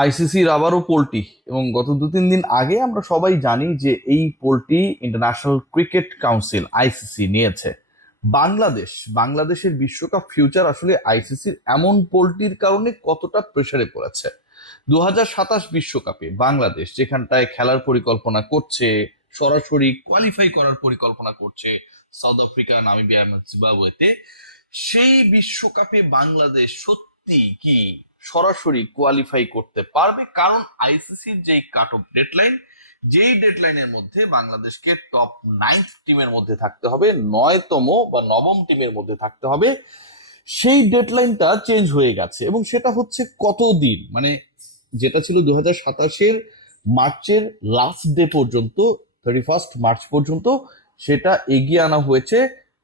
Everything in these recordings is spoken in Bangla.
আইসিসির আবারও পোলটি, এবং গত 2-3 দিন আগে আমরা সবাই জানি যে এই পোলটি ইন্টারন্যাশনাল ক্রিকেট কাউন্সিল আইসিসি নিয়েছে। বাংলাদেশের বিশ্বকাপ ফিউচার আসলে আইসিসির এমন পোলটির কারণে কতটা প্রেসারে পড়েছে। 2027 বিশ্বকাপে বাংলাদেশ যেখানটায় খেলার পরিকল্পনা করছে, সরাসরি কোয়ালিফাই করার পরিকল্পনা করছে সাউথ আফ্রিকা, নামিবিয়া এবং জিম্বাবুয়েতে, সেই বিশ্বকাপে বাংলাদেশ সত্যি কি সরাসরি কোয়ালিফাই করতে পারবে? কারণ আইসিসির যে কাট অফ ডেডলাইন, যেই ডেডলাইনের মধ্যে বাংলাদেশকে টপ 9 টিমের মধ্যে থাকতে হবে, 9তম বা 9ম টিমের মধ্যে থাকতে হবে, সেই ডেডলাইনটা চেঞ্জ হয়ে গেছে। এবং সেটা হচ্ছে কতদিন, মানে যেটা ছিল 2027-এর মার্চের লাস্ট ডে পর্যন্ত, 31 মার্চ পর্যন্ত, সেটা এগিয়ে আনা হয়েছে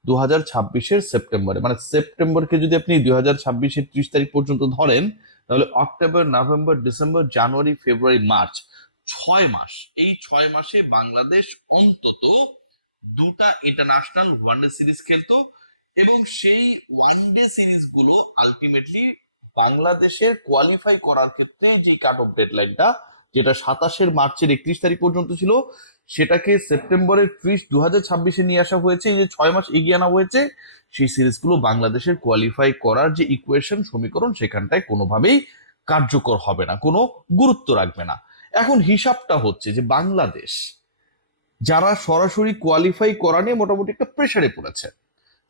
2026-এর সেপ্টেম্বরে। মানে সেপ্টেম্বরকে যদি আপনি 2026-এর 30 তারিখ পর্যন্ত ধরেন, তাহলে অক্টোবর, নভেম্বর, ডিসেম্বর, জানুয়ারি, ফেব্রুয়ারি, মার্চ, 6 মাস। এই 6 মাসে বাংলাদেশ অন্তত দুটা ইন্টারন্যাশনাল ওয়ানডে সিরিজ খেলতো, এবং সেই ওয়ানডে সিরিজ গুলো আলটিমেটলি বাংলাদেশের কোয়ালিফাই করার ক্ষেত্রে যে কাট অফ ডেডলাইনটা, যেটা 27 মার্চের 31 তারিখ পর্যন্ত ছিল, সেটাকে সেপ্টেম্বরের 2026-এ নিয়ে আসা হয়েছে। এই যে 6 মাস এগিয়ে আনা হয়েছে, সেই সিরিজগুলো বাংলাদেশের কোয়ালিফাই করার যে ইকুয়েশন, সমীকরণ, সেখানটায় কোনোভাবেই কার্যকর হবে না, কোনো গুরুত্ব রাখবে না। এখন হিসাবটা হচ্ছে যে বাংলাদেশ যারা সরাসরি কোয়ালিফাই করা নিয়ে মোটামুটি একটা প্রেসারে পড়েছে।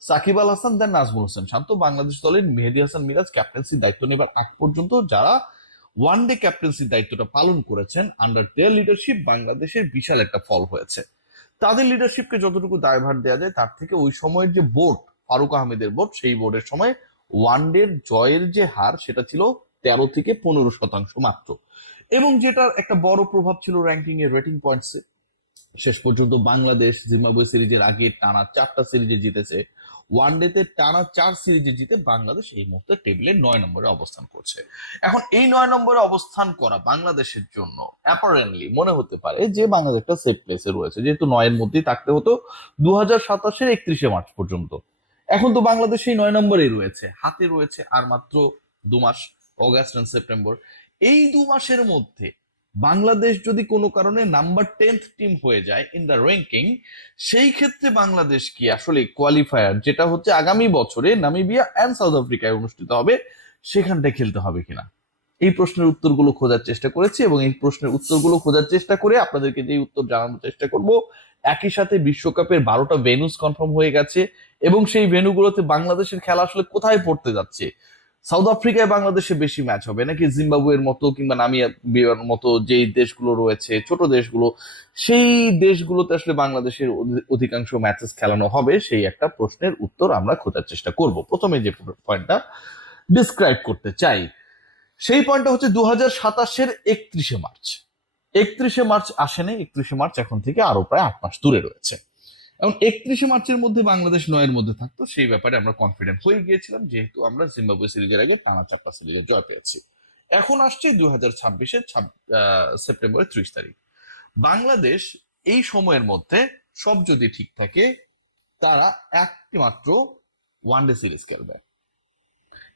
সাকিব আল হাসান, দেন নাজমুল হোসেন শান্ত, বাংলাদেশ দলের মেহেদী হাসান মিরাজ ক্যাপ্টেন্সির দায়িত্ব নেবার আগ পর্যন্ত যারা ওয়ানডে ক্যাপ্টেন্সির দায়িত্বটা পালন করেছেন, আন্ডার দেয়ার লিডারশিপ বাংলাদেশের বিশাল একটা ফল হয়েছে। তাদের লিডারশিপকে যতটুকু দায়ভার দেওয়া যায়, তার থেকে ওই সময়ের যে বোর্ড, ফারুক আহমেদের বোর্ড, সেই বোর্ডের সময় ওয়ানডের জয়ের যে হার, সেটা ছিল 13 থেকে 15% মাত্র। এবং যেটার একটা বড় প্রভাব ছিল র্যাঙ্কিং এর, রেটিং পয়েন্টসে। শেষ পর্যন্ত বাংলাদেশ জিম্বাবুয়ে সিরিজের আগে টানা 4টা সিরিজে জিতেছে। ওয়ানডেতে টানা 4 সিরিজে জিতে বাংলাদেশ এই মুহূর্তে টেবিলে 9 নম্বরে অবস্থান করছে। এখন এই 9 নম্বরে অবস্থান করা বাংলাদেশের জন্য অ্যাপারেন্টলি মনে হতে পারে যে বাংলাদেশ একটা সেফ প্লেসে রয়েছে, যেহেতু 9-এর মধ্যেই থাকতে হতো 2027-এর 31 মার্চ পর্যন্ত। এখন তো বাংলাদেশ এই 9 নম্বরেই রয়েছে, হাতে রয়েছে আর মাত্র 2 মাস, অগাস্ট আর সেপ্টেম্বর। এই 2 মাসের মধ্যে বাংলাদেশ যদি কোনো কারণে নাম্বার 10th টিম হয়ে যায় ইন দ্য র্যাঙ্কিং, সেই ক্ষেত্রে বাংলাদেশ কি আসলে কোয়ালিফায়ার, যেটা হচ্ছে আগামী বছরে নামিবিয়া এন্ড সাউথ আফ্রিকায় অনুষ্ঠিত হবে, সেখানটায় খেলতে হবে কিনা? এই প্রশ্নের উত্তরগুলো খোঁজার চেষ্টা করেছি, এবং এই প্রশ্নের উত্তরগুলো খোঁজার চেষ্টা করে আপনাদেরকে যে উত্তর জানানোর চেষ্টা করব। একই সাথে বিশ্বকাপের 12টা ভেন্যুস কনফার্ম হয়ে গেছে, এবং সেই ভেন্যুগুলোতে বাংলাদেশের খেলা আসলে কোথায় পড়তে যাচ্ছে। সাউথ আফ্রিকায় বাংলাদেশে বেশি ম্যাচ হবে নাকি জিম্বাবুয়ের মতো কিংবা নামিবিয়ার মতো যেই দেশগুলো রয়েছে, ছোট দেশগুলো, সেই দেশগুলোতে আসলে বাংলাদেশের অধিকাংশ ম্যাচেস খেলানো হবে, সেই একটা প্রশ্নের উত্তর আমরা খোঁজার চেষ্টা করব। প্রথমে যে পয়েন্টটা ডিসক্রাইব করতে চাই, সেই পয়েন্টটা হচ্ছে 2027-এর 31 মার্চ। 31 মার্চ আসেনি, 31 মার্চ এখন থেকে আরো প্রায় 8 মাস দূরে রয়েছে। এবং 31 মার্চের মধ্যে বাংলাদেশ 9-এর মধ্যে থাকতো, সেই ব্যাপারে আমরা কনফিডেন্ট হয়ে গিয়েছিলাম, যেহেতু আমরা জিম্বাবুয়ে সিরিজের আগে টানা 4টা সিরিজে জয় পেয়েছি। এখন আসছে 2026-এর সেপ্টেম্বরের 30 তারিখ। বাংলাদেশ এই সময়ের মধ্যে সব যদি ঠিক থাকে, তারা একটি মাত্র ওয়ানডে সিরিজ খেলবে।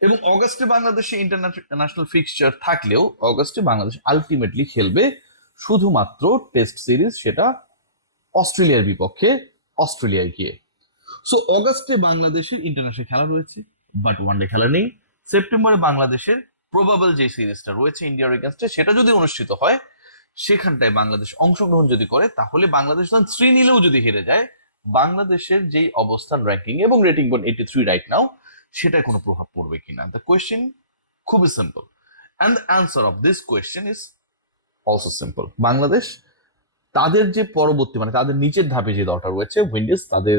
এবং অগাস্টে বাংলাদেশে ইন্টারন্যাশনাল ফিক্সচার থাকলেও, অগাস্টে বাংলাদেশ আলটিমেটলি খেলবে শুধুমাত্র টেস্ট সিরিজ, সেটা অস্ট্রেলিয়ার বিপক্ষে, অস্ট্রেলিয়ায় গিয়ে। সো অগাস্টে বাংলাদেশের ইন্টারন্যাশনাল খেলা রয়েছে, বাট ওয়ানডে খেলা নেই। সেপ্টেম্বরে বাংলাদেশের প্রবাবল যে সিরিজটা রয়েছে ইন্ডিয়ার এগেনস্টে, সেটা যদি অনুষ্ঠিত হয়, সেখানটায় বাংলাদেশ অংশগ্রহণ যদি করে, তাহলে বাংলাদেশ 3-0 যদি হেরে যায়, বাংলাদেশের যেই অবস্থান র্যাঙ্কিং এবং রেটিং পয়েন্ট 83 রাইট নাও, সেটায় কোনো প্রভাব পড়বে কিনা। দ্য কোয়েশ্চেন খুবই simple, and the answer of this question is also simple. Bangladesh তাদের যে পরবর্তী, মানে তাদের নিচের ধাপে যে দলটা রয়েছে উইন্ডিজ, তাদের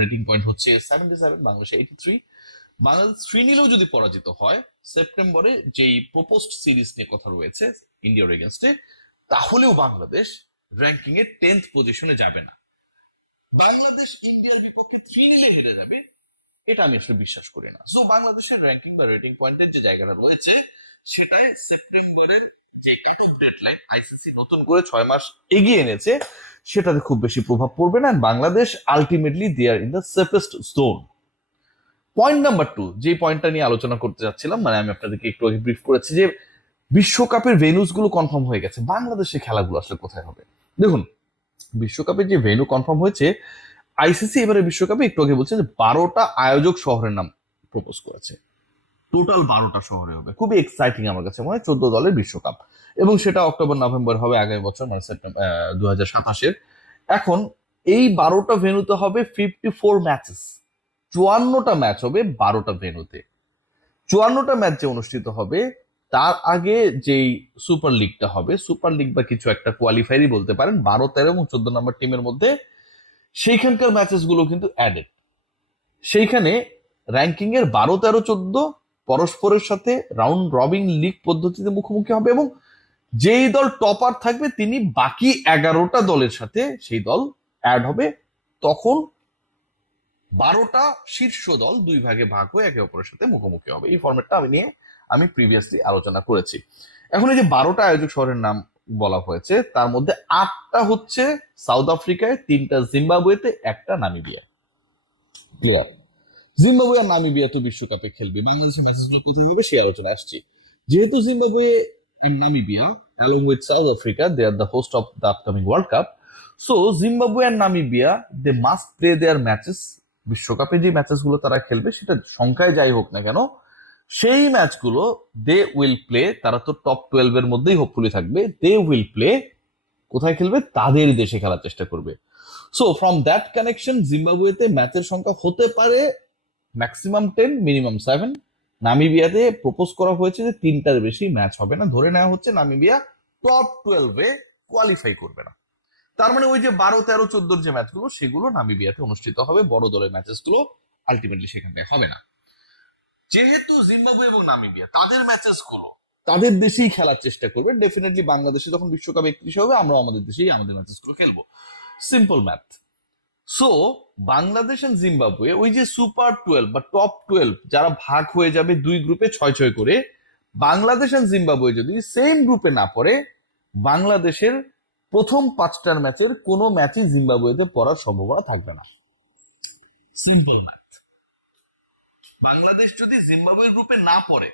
রেটিং পয়েন্ট হচ্ছে 77, বাংলাদেশ 83। বাংলাদেশ 3-0 যদি পরাজিত হয় সেপ্টেম্বরে যেই প্রপোজড সিরিজ নিয়ে কথা রয়েছে ইন্ডিয়ার এগেনস্টে, তাহলেও বাংলাদেশ র্যাঙ্কিং এর 10th পজিশনে যাবে না। বাংলাদেশ ইন্ডিয়ার বিপক্ষে 3-0 হেরে যাবে, এটা আমি আসলে বিশ্বাস করি না। সো বাংলাদেশের র্যাঙ্কিং বা রেটিং পয়েন্টের যে জায়গাটা রয়েছে, সেটাই সেপ্টেম্বরের যে কাট অফ ডেডলাইন আইসিসি নতুন করে 6 মাস এগিয়ে এনেছে, সেটাতে খুব বেশি প্রভাব পড়বে না। Bangladesh ultimately they are in the safest zone. Point number 2, যে পয়েন্টটা নিয়ে আলোচনা করতে যাচ্ছিলাম, মানে আমি আপনাদেরকে একটু আগে ব্রিফ করেছি যে বিশ্বকাপের ভেন্যুস গুলো কনফার্ম হয়ে গেছে, বাংলাদেশে খেলাগুলো আসলে কোথায় হবে? দেখুন, বিশ্বকাপের যে ভেন্যু কনফার্ম হয়েছে, আইসিসি এবারে বিশ্বকাপে একটু আগে বলছে যে 12টা আয়োজক শহরের নাম প্রপোজ করেছে। টোটাল 12টা শহরে হবে, খুবই এক্সাইটিং আমার কাছে মনে হয় 14 দলের বিশ্বকাপ, এবং সেটা অক্টোবর নভেম্বর হবে আগামী বছর, মানে সেপ্টেম্বর 2027-এর। এখন এই 12টা ভেন্যুতে হবে 54 ম্যাচেস, 54টা ম্যাচ হবে 12টা ভেন্যুতে। 54টা ম্যাচ যে অনুষ্ঠিত হবে, তার আগে যেই সুপার লিগটা হবে, সুপার লিগ বা কিছু একটা কোয়ালিফায়ারই বলতে পারেন, 12, 13 এবং 14 নম্বর টিমের মধ্যে সেইখানকার ম্যাচেস গুলো কিন্তু অ্যাডেড। সেইখানে র্যাঙ্কিং এর 12, 13, 14 পরস্পরের সাথে রাউন্ড রবিন লিগ পদ্ধতিতে মুখোমুখি হবে, এবং যেই দল টপার থাকবে তিনি বাকি 11টা দলের সাথে সেই দল অ্যাড হবে। তখন 12টা শীর্ষ দল দুই ভাগে ভাগ হয়ে একে অপরের সাথে মুখোমুখি হবে। এই ফরম্যাটটা আমি প্রিভিয়াসলি আলোচনা করেছি। এখন এই যে 12টা আয়োজক শহরের নাম বলা হয়েছে, তার মধ্যে 8টা হচ্ছে সাউথ আফ্রিকায়, 3টা জিম্বাবুয়েতে, একটা নামিবিয়ায়। ক্লিয়ার? জিম্বাবুয়ে আর নামিবিয়া তো বিশ্বকাপে খেলবে, বাংলাদেশের ম্যাচেসগুলো কোথায় হবে সেই আলোচনা আসছি। যেহেতু Zimbabwe and Namibia, along with South Africa, they are the host of the upcoming World Cup. So Zimbabwe and Namibia, they must play their matches. বিশ্বকাপে যে ম্যাচেস গুলো তারা খেলবে, সেটা সংখ্যায় যাই হোক না কেন, সেই ম্যাচগুলো দে উইল প্লে, তারা তো টপ 12 এর মধ্যেই হোপফুলি থাকবে, দে উইল প্লে কোথায় খেলবে, তাদের দেশে খেলার চেষ্টা করবে। সো ফ্রম দ্যাট কানেকশন, জিম্বাবুয়েতে ম্যাচের সংখ্যা হতে পারে ম্যাক্সিমাম 10, মিনিমাম 7। নামিবিয়াতে প্রপোজ করা হয়েছে যে 3টার বেশি ম্যাচ হবে না, ধরে নেওয়া হচ্ছে নামিবিয়া টপ 12-এ কোয়ালিফাই করবে না। তার মানে ওই যে 12, 13, 14 যে ম্যাচগুলো, সেগুলো নামিবিয়াতে অনুষ্ঠিত হবে, বড় দলের ম্যাচেসগুলো আলটিমেটলি সেখানে হবে না। যেহেতু জিম্বাবুয়ে এবং নামিবিয়া তাদের ম্যাচেসগুলো তাদের দেশেই খেলার চেষ্টা করবে, ডেফিনেটলি বাংলাদেশে যখন বিশ্বকাপ 31 হবে, আমরা আমাদের দেশেই আমাদের ম্যাচেসগুলো খেলবো। Simple math. So Bangladesh and Zimbabwe, ওই যে সুপার 12 বা টপ 12 যারা ভাগ হয়ে যাবে দুই গ্রুপে 6-6 করে, বাংলাদেশ এন্ড জিম্বাবুয়ে যদি সেম গ্রুপে না পড়ে, বাংলাদেশের প্রথম 5টার ম্যাচের কোনো ম্যাচই জিম্বাবুয়েতে পড়ার সম্ভাবনা থাকবে না। Simple math. বাংলাদেশ যদি জিম্বাবুয়ের গ্রুপে না পড়ে,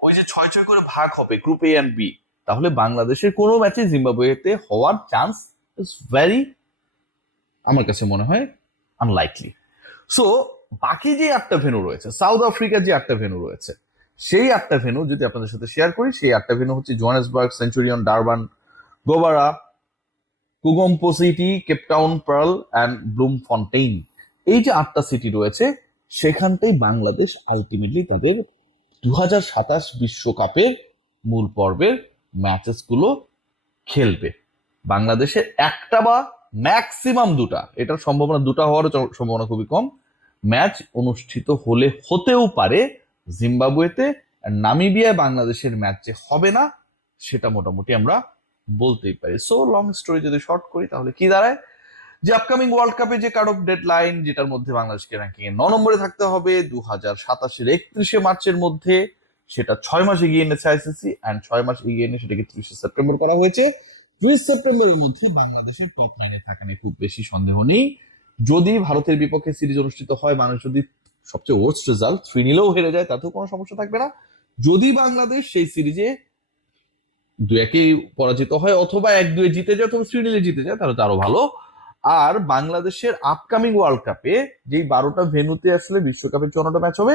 ওই যে 6-6 করে ভাগ হবে গ্রুপ এ এন্ড বি, তাহলে বাংলাদেশের কোনো ম্যাচে জিম্বাবুয়েতে হওয়ার চান্স ইজ ভেরি, আমার কাছে মনে হয়, আনলাইকলি। সো বাকি যে 8টা ভেন্যু রয়েছে, সাউথ আফ্রিকার যে 8টা ভেন্যু রয়েছে, সেই 8টা ভেন্যু যদি আপনাদের সাথে শেয়ার করি, সেই 8টা ভেন্যু হচ্ছে Johannesburg, Centurion, Durban, Gqeberha, KuGompo city, Cape Town, Paarl and Bloemfontein. এই যে 8টা সিটি রয়েছে, সেখানটাই বাংলাদেশ আলটিমেটলি তাদের 2027 বিশ্বকাপের মূল পর্বের ম্যাচেসগুলো খেলবে। বাংলাদেশের একটা বা ম্যাক্সিমাম 2টা, এটার সম্ভাবনা 2টা হওয়ার সম্ভাবনা খুবই কম, ম্যাচ অনুষ্ঠিত হতেও পারে জিম্বাবুয়েতে। নামিবিয়ায় বাংলাদেশের ম্যাচ যে হবে না, সেটা মোটামুটি আমরা বলতেই পারি। সো লং স্টোরি যদি শর্ট করি, তাহলে কি দাঁড়ায়, যে আপকামিং ওয়ার্ল্ড কাপে যে কাট অফ ডেডলাইন, যেটার মধ্যে বাংলাদেশকে র্যাঙ্কিং এ 9 নম্বরে থাকতে হবে 2027-এর 31শে মার্চের মধ্যে, সেটা 6 মাস এগিয়ে এনেছে আইসিসি, অ্যান্ড 6 মাস এগিয়ে এনে সেটাকে 30শে সেপ্টেম্বর করা হয়েছে। 30 সেপ্টেম্বরের মধ্যে বাংলাদেশের টপ 9-এ থাকা নিয়ে খুব বেশি সন্দেহ নেই। যদি ভারতের বিপক্ষে সিরিজ অনুষ্ঠিত হয়, বাংলাদেশ যদি সবচেয়ে ওয়ার্স্ট রেজাল্ট 3-0 হেরে যায়, তাতেও কোনো সমস্যা থাকবে না। যদি বাংলাদেশ সেই সিরিজে 2-1 পরাজিত হয়, অথবা 1-2 জিতে যায়, অথবা 3-0 জিতে যায়, তাহলে তো আরো ভালো। আর বাংলাদেশের আপকামিং ওয়ার্ল্ড কাপে যেই 12টা ভেন্যুতে আসলে বিশ্বকাপের 14টা ম্যাচ হবে,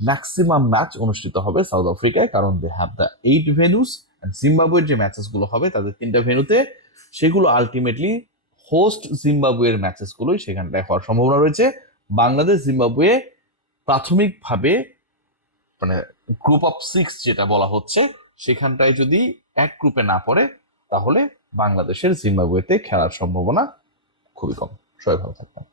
ম্যাক্সিমাম ম্যাচ অনুষ্ঠিত হবে সাউথ আফ্রিকায়, কারণ দে হ্যাভ দ্য 8 ভেন্যুস। জিম্বাবুয়ের যে ম্যাচেস গুলো হবে তাদের 3টা ভেন্যুতে, সেগুলো আলটিমেটলি হোস্ট জিম্বাবুয়ের ম্যাচেস গুলোই সেখানটায় হওয়ার সম্ভাবনা রয়েছে। বাংলাদেশ জিম্বাবুয়ে প্রাথমিকভাবে, মানে গ্রুপ অফ 6 যেটা বলা হচ্ছে, সেখানটায় যদি এক গ্রুপে না পড়ে, তাহলে বাংলাদেশের জিম্বাবুয়েতে খেলার সম্ভাবনা খুবই কম। সবাই ভালো থাকবেন।